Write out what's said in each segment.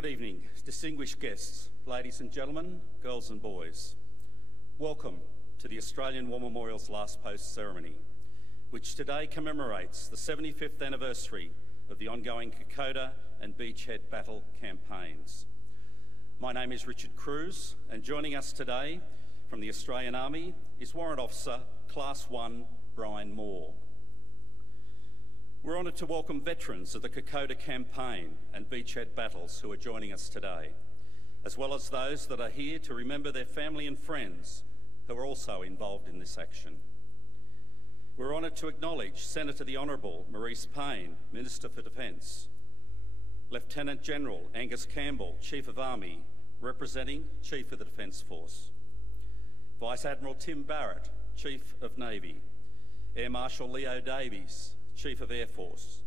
Good evening, distinguished guests, ladies and gentlemen, girls and boys. Welcome to the Australian War Memorial's Last Post ceremony, which today commemorates the 75th anniversary of the ongoing Kokoda and Beachhead battle campaigns. My name is Richard Cruz, and joining us today from the Australian Army is Warrant Officer Class 1 Brian Moore. We're honoured to welcome veterans of the Kokoda campaign and Beachhead battles who are joining us today, as well as those that are here to remember their family and friends who are also involved in this action. We're honoured to acknowledge Senator the Honourable Maurice Payne, Minister for Defence, Lieutenant General Angus Campbell, Chief of Army, representing Chief of the Defence Force, Vice Admiral Tim Barrett, Chief of Navy, Air Marshal Leo Davies, Chief of Air Force,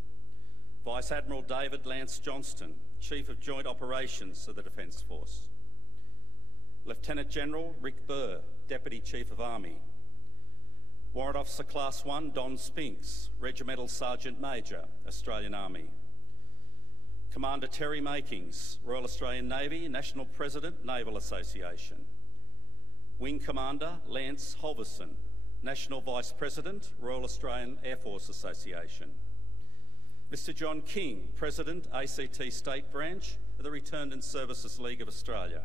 Vice Admiral David Lance Johnston, Chief of Joint Operations of the Defence Force, Lieutenant General Rick Burr, Deputy Chief of Army, Warrant Officer Class 1 Don Spinks, Regimental Sergeant Major, Australian Army, Commander Terry Makings, Royal Australian Navy, National President, Naval Association, Wing Commander Lance Holverson, National Vice President, Royal Australian Air Force Association, Mr John King, President, ACT State Branch of the Returned and Services League of Australia,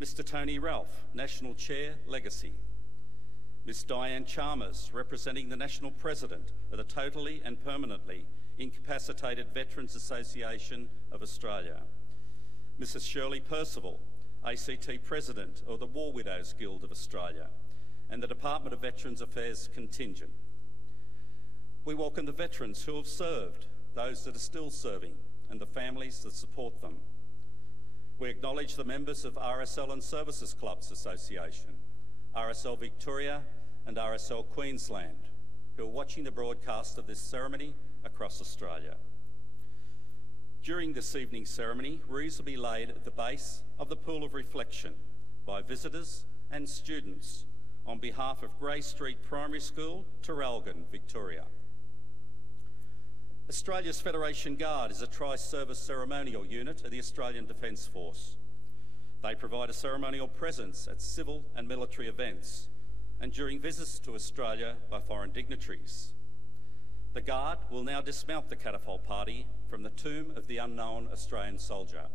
Mr Tony Ralph, National Chair, Legacy, Ms Diane Chalmers, representing the National President of the Totally and Permanently Incapacitated Veterans Association of Australia, Mrs Shirley Percival, ACT President of the War Widows Guild of Australia, and the Department of Veterans Affairs contingent. We welcome the veterans who have served, those that are still serving, and the families that support them. We acknowledge the members of RSL and Services Clubs Association, RSL Victoria and RSL Queensland, who are watching the broadcast of this ceremony across Australia. During this evening's ceremony, wreaths will be laid at the base of the Pool of Reflection by visitors and students on behalf of Grey Street Primary School, Traralgon, Victoria. Australia's Federation Guard is a tri-service ceremonial unit of the Australian Defence Force. They provide a ceremonial presence at civil and military events and during visits to Australia by foreign dignitaries. The Guard will now dismount the catapult party from the tomb of the unknown Australian soldier.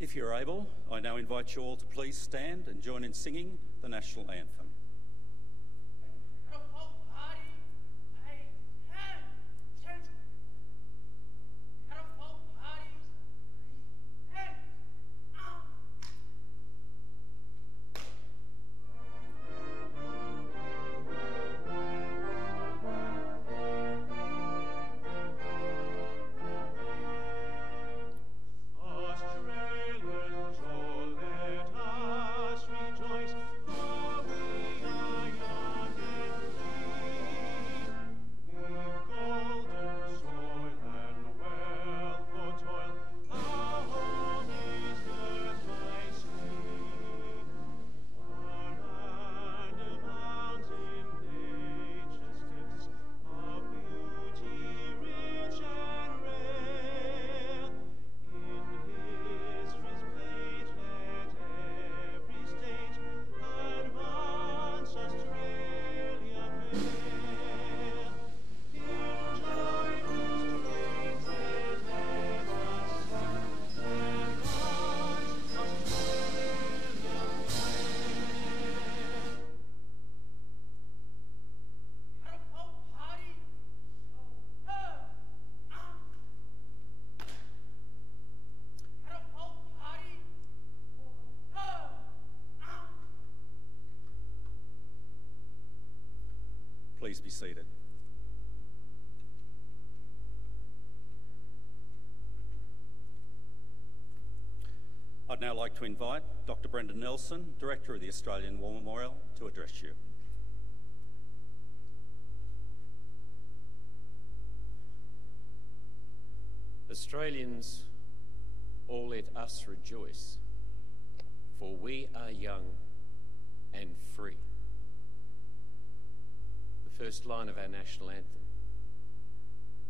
If you're able, I now invite you all to please stand and join in singing the national anthem. Please be seated. I'd now like to invite Dr. Brendan Nelson, Director of the Australian War Memorial, to address you. Australians, all let us rejoice, for we are young and free. The first line of our national anthem.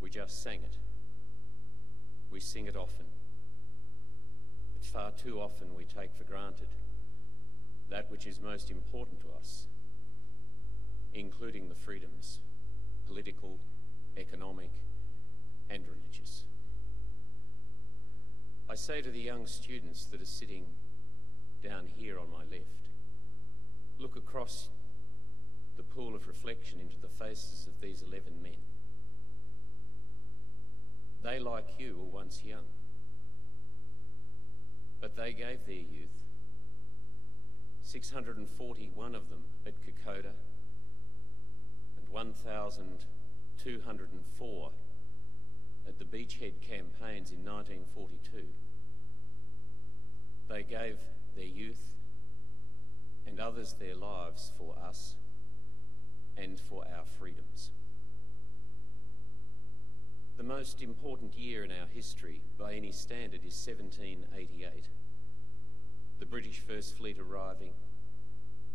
We just sang it. We sing it often. But far too often we take for granted that which is most important to us, including the freedoms, political, economic, and religious. I say to the young students that are sitting down here on my left, look across the pool of reflection into the faces of these 11 men. They, like you, were once young, but they gave their youth, 641 of them at Kokoda and 1,204 at the Beachhead campaigns in 1942. They gave their youth and others their lives for us and for our freedoms. The most important year in our history by any standard is 1788. The British First Fleet arriving,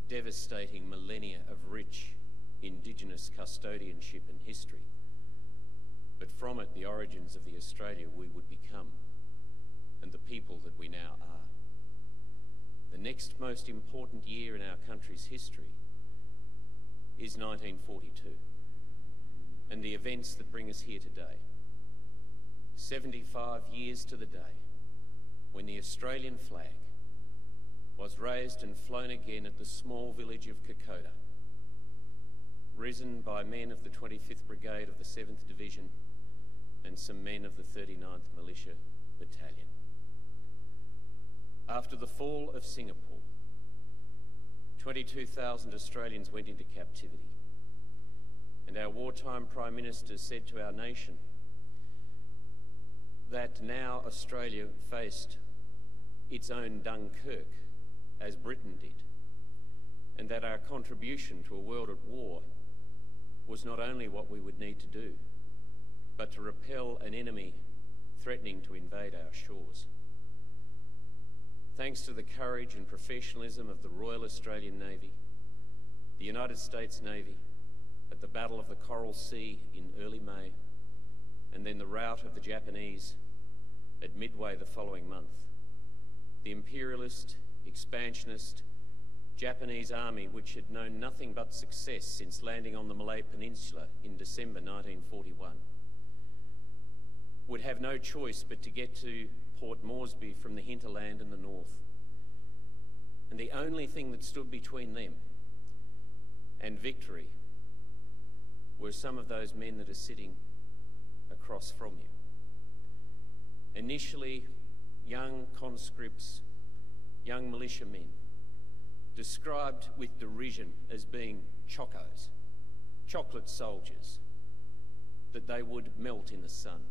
devastating millennia of rich Indigenous custodianship and history, but from it the origins of the Australia we would become and the people that we now are. The next most important year in our country's history is 1942 and the events that bring us here today. 75 years to the day when the Australian flag was raised and flown again at the small village of Kokoda, risen by men of the 25th Brigade of the 7th Division and some men of the 39th Militia Battalion. After the fall of Singapore, 22,000 Australians went into captivity, and our wartime Prime Minister said to our nation that now Australia faced its own Dunkirk, as Britain did, and that our contribution to a world at war was not only what we would need to do, but to repel an enemy threatening to invade our shores. Thanks to the courage and professionalism of the Royal Australian Navy, the United States Navy, at the Battle of the Coral Sea in early May, and then the rout of the Japanese at Midway the following month, the imperialist, expansionist Japanese army, which had known nothing but success since landing on the Malay Peninsula in December 1941, would have no choice but to get to Port Moresby from the hinterland and the north. And the only thing that stood between them and victory were some of those men that are sitting across from you. Initially, young conscripts, young militiamen, described with derision as being chocos, chocolate soldiers, that they would melt in the sun.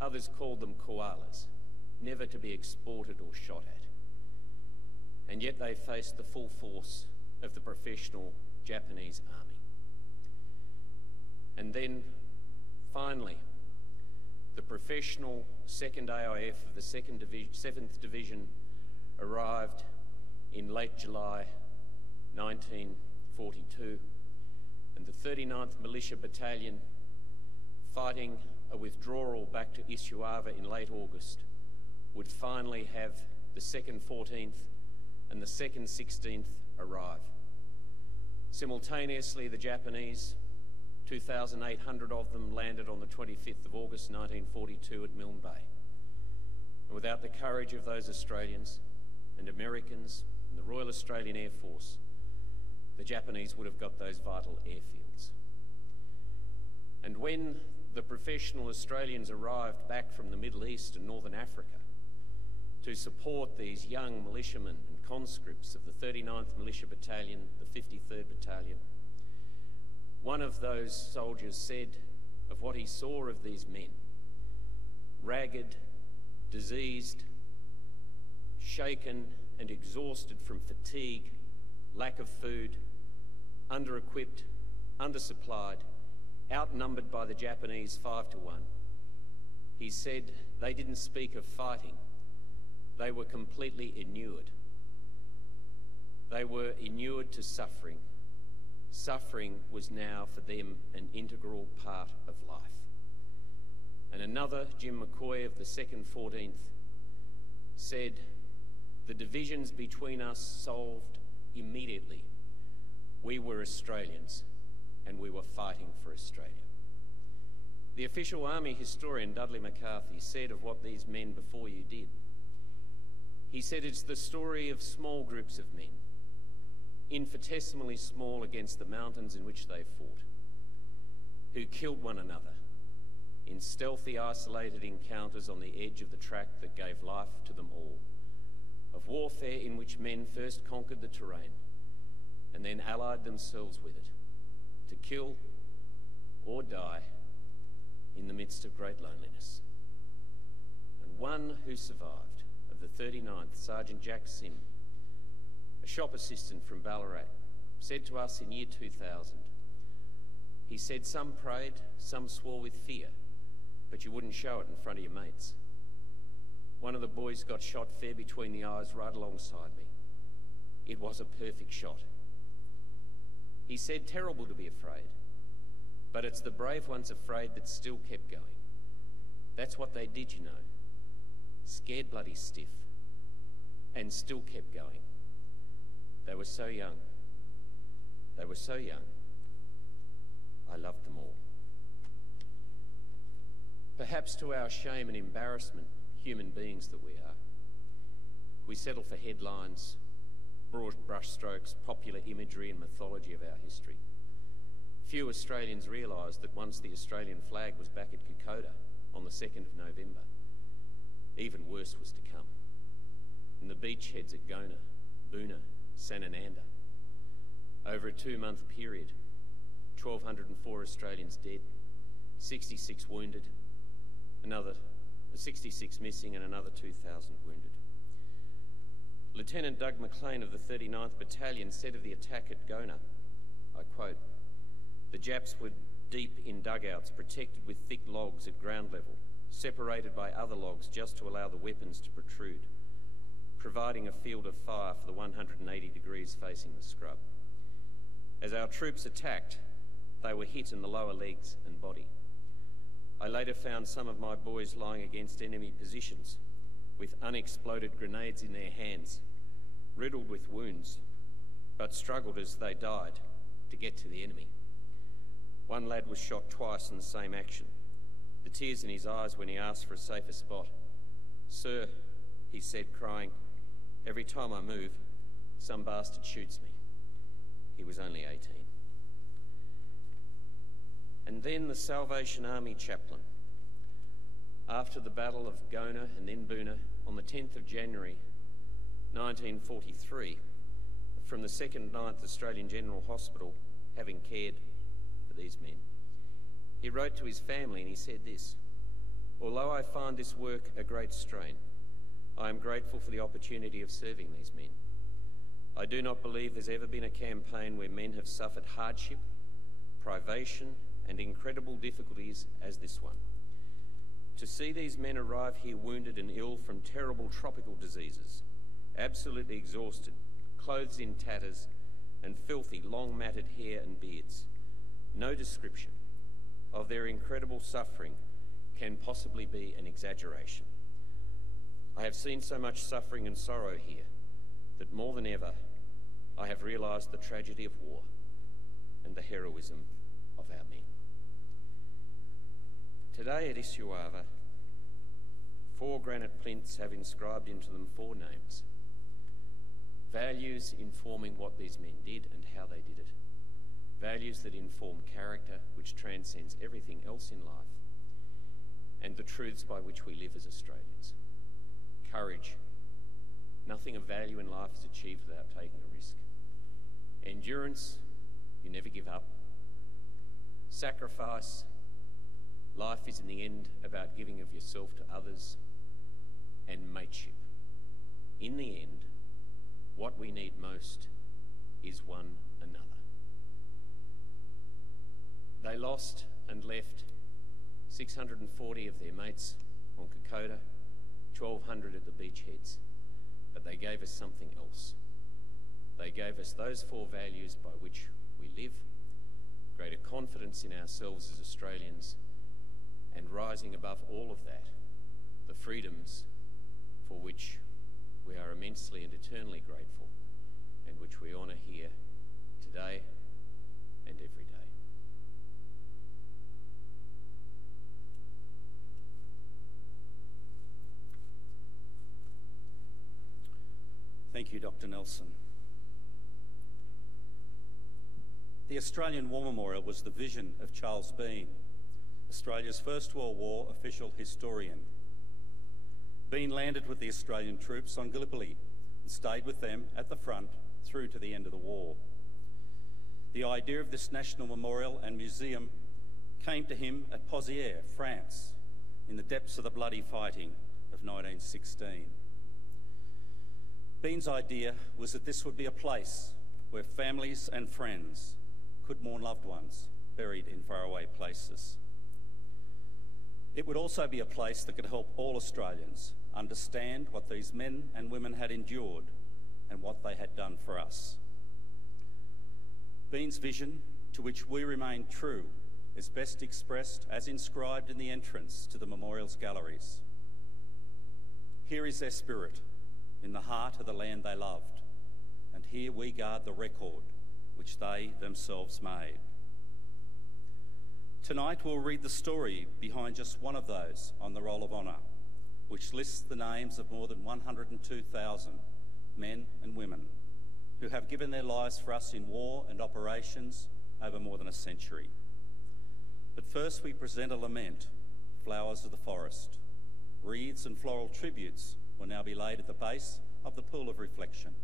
Others called them koalas, never to be exported or shot at. And yet they faced the full force of the professional Japanese army. And then, finally, the professional 2nd AIF of the 7th Division arrived in late July 1942, and the 39th Militia Battalion, fighting a withdrawal back to Isuava in late August, would finally have the 2nd 14th and the 2nd 16th arrive. Simultaneously, the Japanese, 2,800 of them, landed on the 25th of August 1942 at Milne Bay. And without the courage of those Australians and Americans and the Royal Australian Air Force, the Japanese would have got those vital airfields. And when the professional Australians arrived back from the Middle East and Northern Africa to support these young militiamen and conscripts of the 39th Militia Battalion, the 53rd Battalion, one of those soldiers said of what he saw of these men, ragged, diseased, shaken and exhausted from fatigue, lack of food, under-equipped, undersupplied, outnumbered by the Japanese 5 to 1. He said they didn't speak of fighting. They were completely inured. They were inured to suffering. Suffering was now for them an integral part of life. And another, Jim McCoy of the 2nd 14th, said, "The divisions between us solved immediately. We were Australians and we were fighting for Australia." The official army historian Dudley McCarthy said of what these men before you did. He said it's the story of small groups of men, infinitesimally small against the mountains in which they fought, who killed one another in stealthy, isolated encounters on the edge of the track that gave life to them all, of warfare in which men first conquered the terrain and then allied themselves with it, to kill or die in the midst of great loneliness. And one who survived, of the 39th, Sergeant Jack Sim, a shop assistant from Ballarat, said to us in year 2000, he said, "Some prayed, some swore with fear, but you wouldn't show it in front of your mates. One of the boys got shot fair between the eyes right alongside me. It was a perfect shot." He said, "Terrible to be afraid, but it's the brave ones afraid that still kept going. That's what they did, you know. Scared bloody stiff, and still kept going. They were so young. They were so young. I loved them all." Perhaps to our shame and embarrassment, human beings that we are, we settle for headlines, broad brushstrokes, popular imagery and mythology of our history. Few Australians realised that once the Australian flag was back at Kokoda on the 2nd of November, even worse was to come. In the beachheads at Gona, Boona, Sanananda, over a 2-month period, 1,204 Australians dead, 66 wounded, another 66 missing and another 2,000 wounded. Lieutenant Doug McLean of the 39th Battalion said of the attack at Gona, I quote, "The Japs were deep in dugouts protected with thick logs at ground level, separated by other logs just to allow the weapons to protrude, providing a field of fire for the 180 degrees facing the scrub. As our troops attacked, they were hit in the lower legs and body. I later found some of my boys lying against enemy positions with unexploded grenades in their hands, riddled with wounds, but struggled as they died to get to the enemy. One lad was shot twice in the same action. the tears in his eyes when he asked for a safer spot. "Sir," he said, crying, "every time I move, some bastard shoots me." He was only 18. And then the Salvation Army chaplain. After the Battle of Gona and then Boona, on the 10th of January 1943, from the 2nd 9th Australian General Hospital, having cared for these men, he wrote to his family and he said this: "Although I find this work a great strain, I am grateful for the opportunity of serving these men. I do not believe there's ever been a campaign where men have suffered hardship, privation, and incredible difficulties as this one. To see these men arrive here wounded and ill from terrible tropical diseases, absolutely exhausted, clothes in tatters, and filthy, long matted hair and beards, no description of their incredible suffering can possibly be an exaggeration. I have seen so much suffering and sorrow here that more than ever I have realised the tragedy of war and the heroism of our men." Today at Isuava, 4 granite plinths have inscribed into them 4 names. Values informing what these men did and how they did it. Values that inform character, which transcends everything else in life. And the truths by which we live as Australians. Courage. Nothing of value in life is achieved without taking a risk. Endurance. You never give up. Sacrifice. Life is in the end about giving of yourself to others. And mateship. In the end, what we need most is one another. They lost and left 640 of their mates on Kokoda, 1,200 at the beachheads, but they gave us something else. They gave us those 4 values by which we live, greater confidence in ourselves as Australians, and rising above all of that, the freedoms for which we are immensely and eternally grateful, and which we honour here today and every day. Thank you, Dr. Nelson. The Australian War Memorial was the vision of Charles Bean, Australia's First World War official historian. Bean landed with the Australian troops on Gallipoli and stayed with them at the front through to the end of the war. The idea of this national memorial and museum came to him at Pozières, France, in the depths of the bloody fighting of 1916. Bean's idea was that this would be a place where families and friends could mourn loved ones buried in faraway places. It would also be a place that could help all Australians understand what these men and women had endured and what they had done for us. Bean's vision, to which we remain true, is best expressed as inscribed in the entrance to the memorial's galleries. Here is their spirit, in the heart of the land they loved, and here we guard the record which they themselves made. Tonight we'll read the story behind just one of those on the Roll of Honour, which lists the names of more than 102,000 men and women who have given their lives for us in war and operations over more than a century. But first we present a lament, Flowers of the Forest. Wreaths and floral tributes will now be laid at the base of the pool of reflection.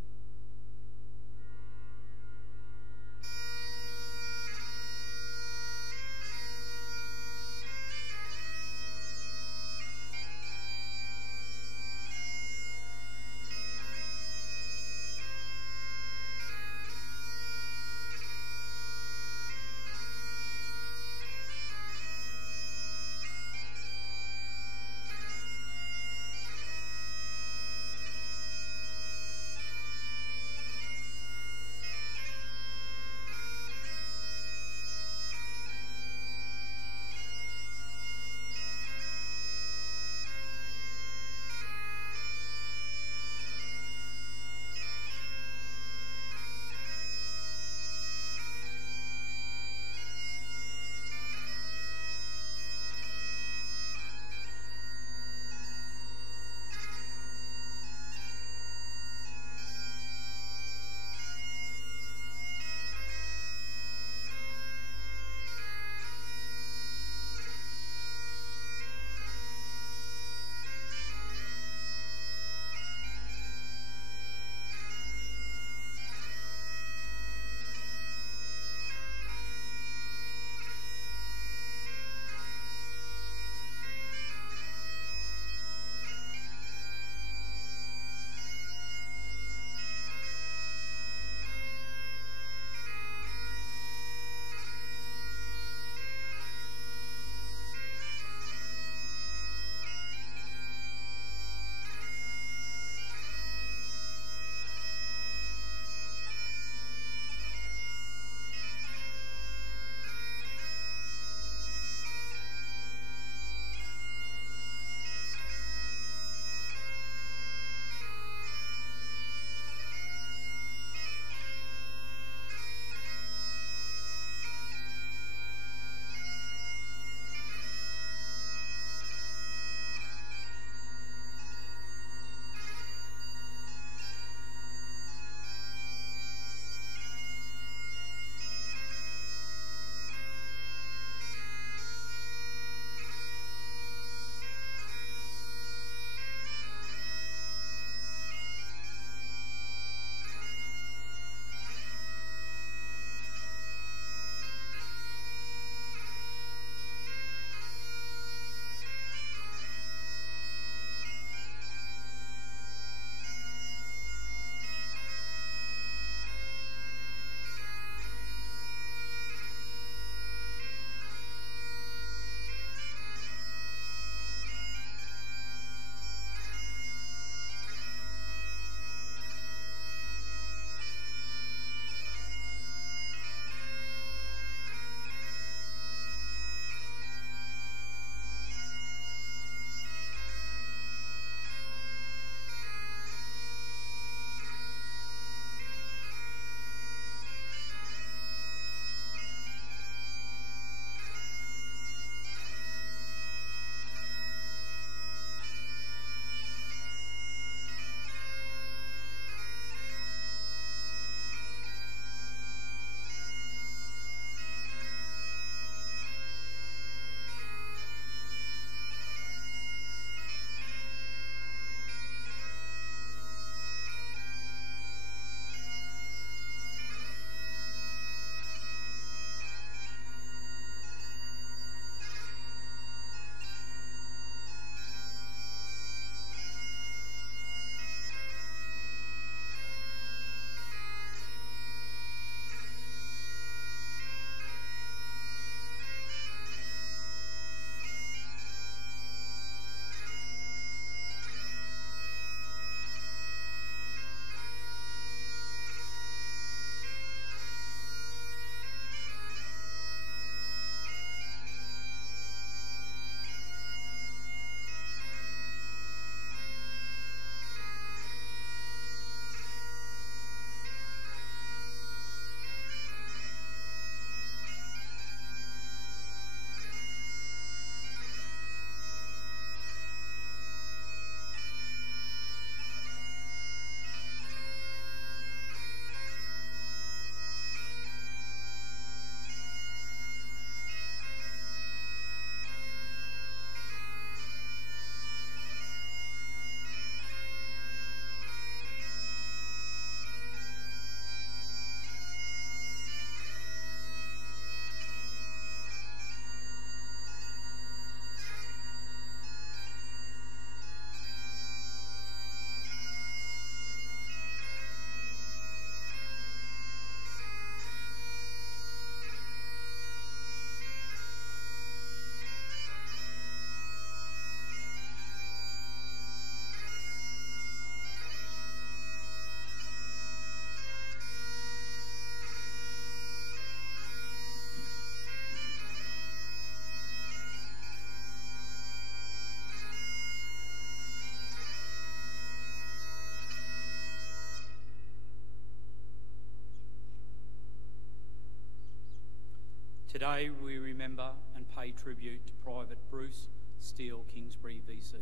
Today we remember and pay tribute to Private Bruce Steele Kingsbury VC.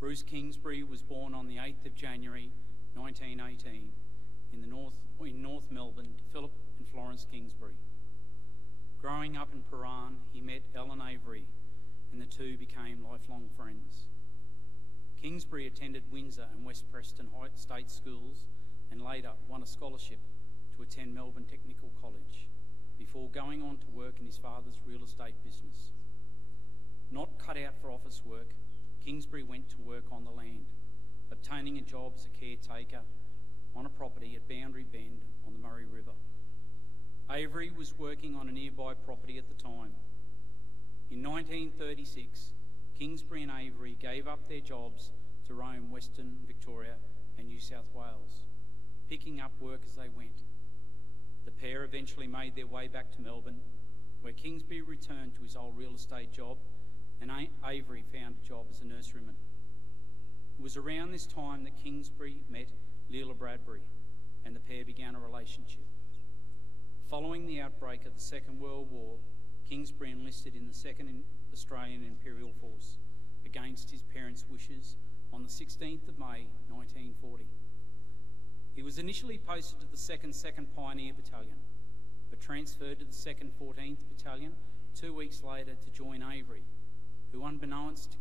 Bruce Kingsbury was born on the 8th of January 1918 in North Melbourne to Philip and Florence Kingsbury. Growing up in Prahran, he met Ellen Avery and the two became lifelong friends. Kingsbury attended Windsor and West Preston State Schools and later won a scholarship to attend Melbourne Technical College before going on to work in his father's real estate business. Not cut out for office work, Kingsbury went to work on the land, obtaining a job as a caretaker on a property at Boundary Bend on the Murray River. Avery was working on a nearby property at the time. In 1936, Kingsbury and Avery gave up their jobs to roam Western Victoria and New South Wales, picking up work as they went. The pair eventually made their way back to Melbourne, where Kingsbury returned to his old real estate job and Avery found a job as a nurseryman. It was around this time that Kingsbury met Leila Bradbury and the pair began a relationship. Following the outbreak of the Second World War, Kingsbury enlisted in the 2nd Australian Imperial Force against his parents' wishes on the 16th of May 1940. He was initially posted to the 2nd Pioneer Battalion, but transferred to the 2nd 14th Battalion 2 weeks later to join Avery, who unbeknownst to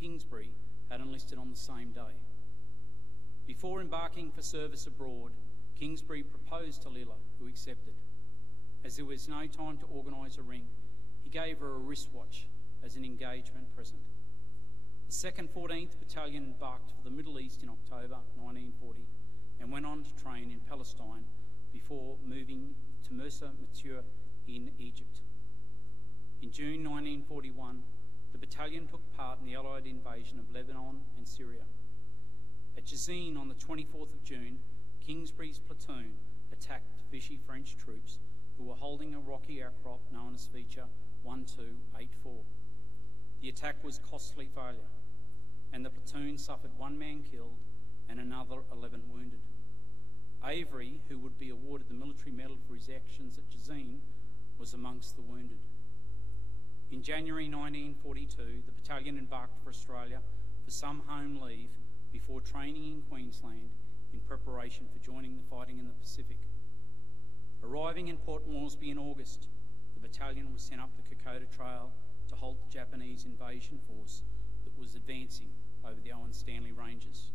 Kingsbury had enlisted on the same day. Before embarking for service abroad, Kingsbury proposed to Lila, who accepted. As there was no time to organise a ring, he gave her a wristwatch as an engagement present. The 2nd 14th Battalion embarked for the Middle East in October 1940 and went on to train in Palestine before moving to Mersa Matruh in Egypt. In June 1941, the battalion took part in the Allied invasion of Lebanon and Syria. At Jazin on the 24th of June, Kingsbury's platoon attacked Vichy French troops who were holding a rocky outcrop known as Feature 1284. The attack was a costly failure, and the platoon suffered 1 man killed and another 11 wounded. Avery, who would be awarded the military medal for his actions at Jazin, was amongst the wounded. In January 1942, the battalion embarked for Australia for some home leave before training in Queensland in preparation for joining the fighting in the Pacific. Arriving in Port Moresby in August, the battalion was sent up the Kokoda Trail to halt the Japanese invasion force that was advancing over the Owen Stanley Ranges.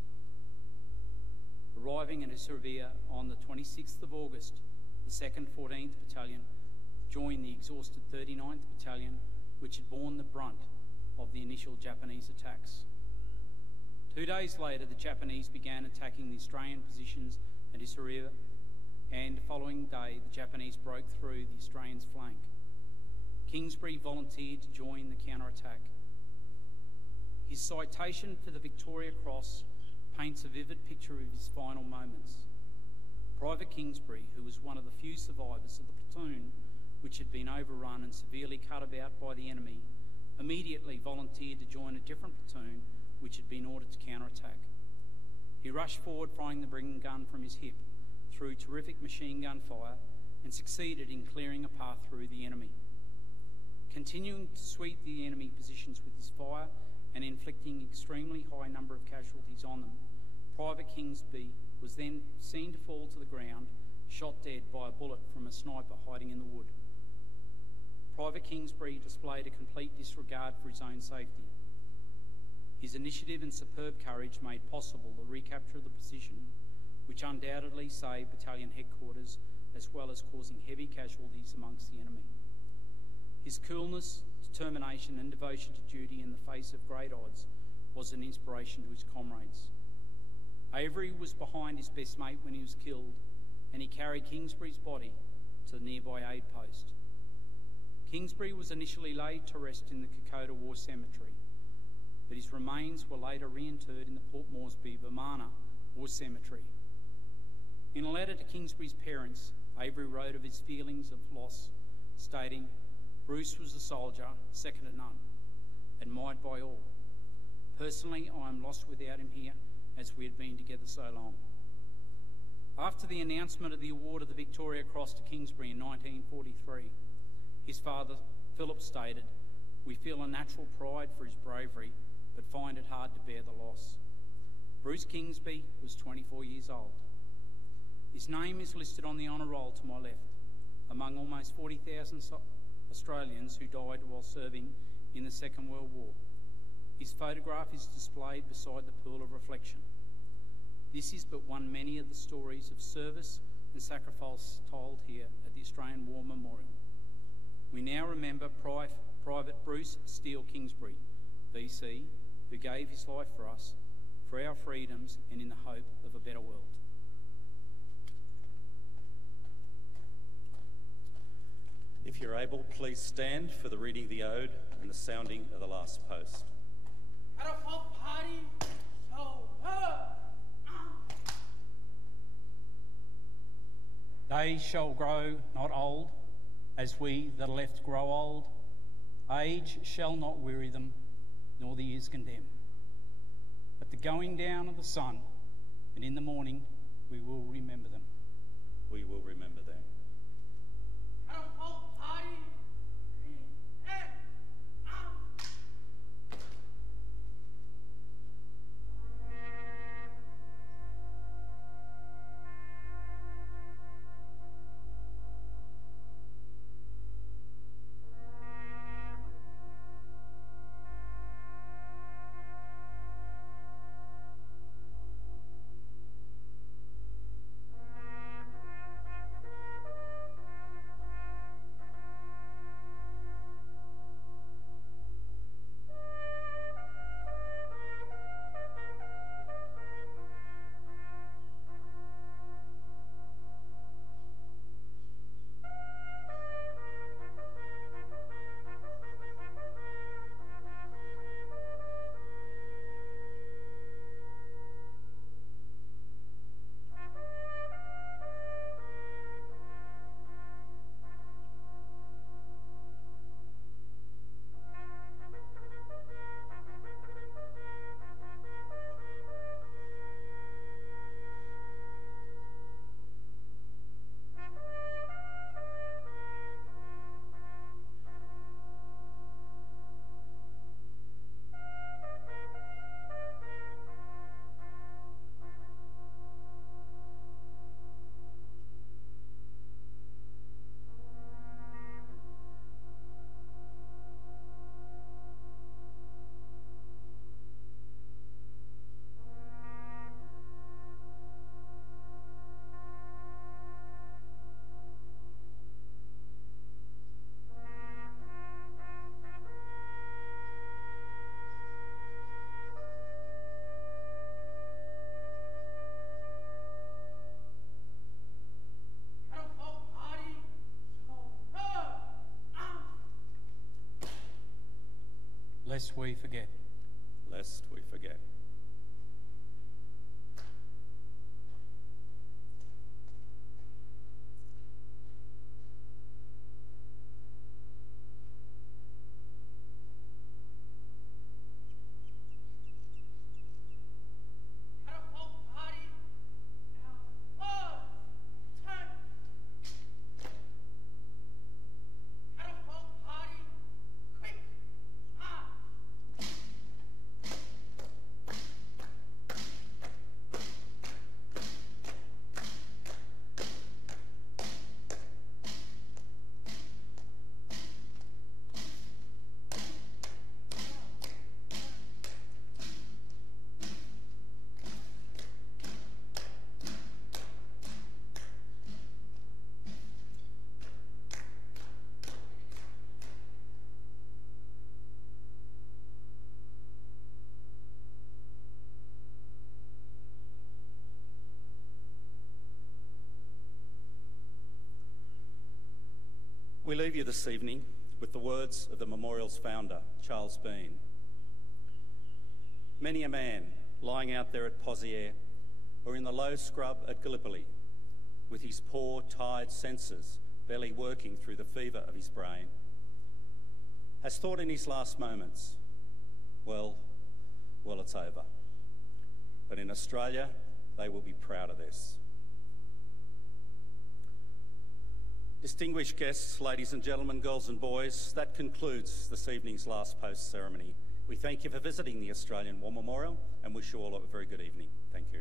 Arriving in Esravia on the 26th of August, the 2nd 14th Battalion joined the exhausted 39th Battalion, which had borne the brunt of the initial Japanese attacks. 2 days later, the Japanese began attacking the Australian positions at Esravia, and the following day, the Japanese broke through the Australians' flank. Kingsbury volunteered to join the counterattack. His citation for the Victoria Cross paints a vivid picture of his final moments. Private Kingsbury, who was one of the few survivors of the platoon which had been overrun and severely cut about by the enemy, immediately volunteered to join a different platoon which had been ordered to counterattack. He rushed forward, firing the Brigham gun from his hip through terrific machine gun fire and succeeded in clearing a path through the enemy. Continuing to sweep the enemy positions with his fire and inflicting an extremely high number of casualties on them, Private Kingsbury was then seen to fall to the ground, shot dead by a bullet from a sniper hiding in the wood. Private Kingsbury displayed a complete disregard for his own safety. His initiative and superb courage made possible the recapture of the position, which undoubtedly saved battalion headquarters as well as causing heavy casualties amongst the enemy. His coolness, determination and devotion to duty in the face of great odds was an inspiration to his comrades. Avery was behind his best mate when he was killed, and he carried Kingsbury's body to the nearby aid post. Kingsbury was initially laid to rest in the Kokoda War Cemetery, but his remains were later reinterred in the Port Moresby Vimana War Cemetery. In a letter to Kingsbury's parents, Avery wrote of his feelings of loss, stating, "Bruce was a soldier, second to none, admired by all. Personally, I am lost without him here, as we had been together so long." After the announcement of the award of the Victoria Cross to Kingsbury in 1943, His father, Philip, stated, "We feel a natural pride for his bravery, but find it hard to bear the loss." Bruce Kingsbury was 24 years old. His name is listed on the honour roll to my left, among almost 40,000 Australians who died while serving in the Second World War. His photograph is displayed beside the pool of reflection. This is but one many of the stories of service and sacrifice told here at the Australian War Memorial. We now remember Private Bruce Steele Kingsbury, VC, who gave his life for us, for our freedoms and in the hope of a better world. If you're able, please stand for the reading of the ode and the sounding of the last post. They shall grow not old, as we that are left grow old. Age shall not weary them, nor the years condemn. At the going down of the sun, and in the morning, we will remember them. We will remember them. Lest we forget. Lest we forget. We leave you this evening with the words of the memorial's founder, Charles Bean. Many a man lying out there at Pozières or in the low scrub at Gallipoli, with his poor, tired senses barely working through the fever of his brain, has thought in his last moments, well, it's over. But in Australia, they will be proud of this. Distinguished guests, ladies and gentlemen, girls and boys, that concludes this evening's last post ceremony. We thank you for visiting the Australian War Memorial and wish you all a very good evening. Thank you.